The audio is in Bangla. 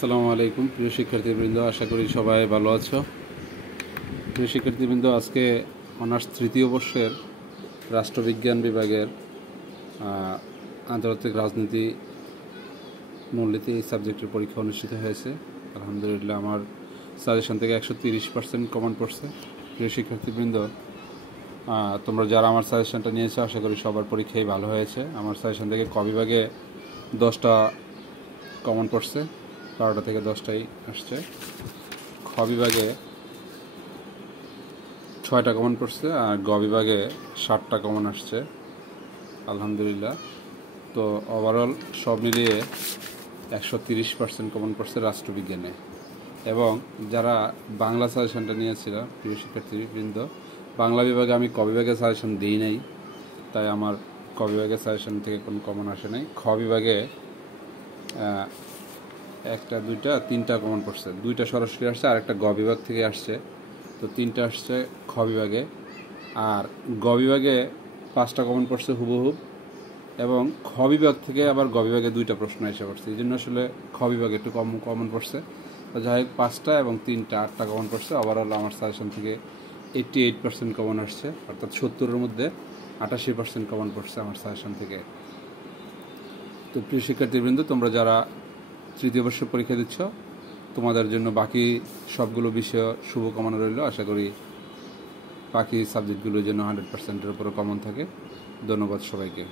আসসালামু আলাইকুম প্রিয় শিক্ষার্থীবৃন্দ, আশা করি সবাই ভালো আছো। প্রিয় শিক্ষার্থীবৃন্দ, আজকে অনার্স তৃতীয় বর্ষের রাষ্ট্রবিজ্ঞান বিভাগের আন্তর্জাতিক রাজনীতি মূলনীতি এই সাবজেক্টের পরীক্ষা অনুষ্ঠিত হয়েছে। আলহামদুলিল্লাহ, আমার সাজেশন থেকে 130% কমন পড়ছে। প্রিয় শিক্ষার্থীবৃন্দ, তোমরা যারা আমার সাজেশনটা নিয়েছো, আশা করি সবার পরীক্ষাই ভালো হয়েছে। আমার সাজেশন থেকে ক বিভাগে 10টা কমন পড়ছে, 12টা থেকে 10টাই আসছে। খ বিভাগে 6টা কমন পড়ছে, আর গ বিভাগে 7টা কমন আসছে আলহামদুলিল্লাহ। তো ওভারঅল সব মিলিয়ে 130% কমন পড়ছে রাষ্ট্রবিজ্ঞানে। এবং যারা বাংলা সাজেশনটা নিয়েছিল, প্রিয় শিক্ষার্থীবৃন্দ, বাংলা বিভাগে আমি ক বিভাগে সাজেশন দিই নাই, তাই আমার ক বিভাগের সাজেশন থেকে কোনো কমন আসে নাই। খ বিভাগে 1টা 2টা 3টা কমন পড়ছে, 2টা সরাসরি আসছে আর একটা গ বিভাগ থেকে আসছে। তো 3টা আসছে খ বিভাগে, আর গ বিভাগে 5টা কমন পড়ছে হুবহুব, এবং খ বিভাগ থেকে আবার গ বিভাগে 2টা প্রশ্ন এসে পড়ছে। এই জন্য আসলে খ বিভাগে একটু কমন পড়ছে। তো যাই হোক, 5টা এবং 3টা 8টা কমন পড়ছে। ওভারঅল আমার সাজেশন থেকে 88% কমন আসছে, অর্থাৎ 70-এর মধ্যে 88% কমন পড়ছে আমার সাজেশন থেকে। তো প্রিয় শিক্ষার্থীবৃন্দ, তোমরা যারা তৃতীয় বর্ষে পরীক্ষা দিচ্ছ, তোমাদের জন্য বাকি সবগুলো বিষয় শুভকামনা রইল। আশা করি বাকি সাবজেক্টগুলোর জন্য 100%-এর উপরে কমন থাকে। ধন্যবাদ সবাইকে।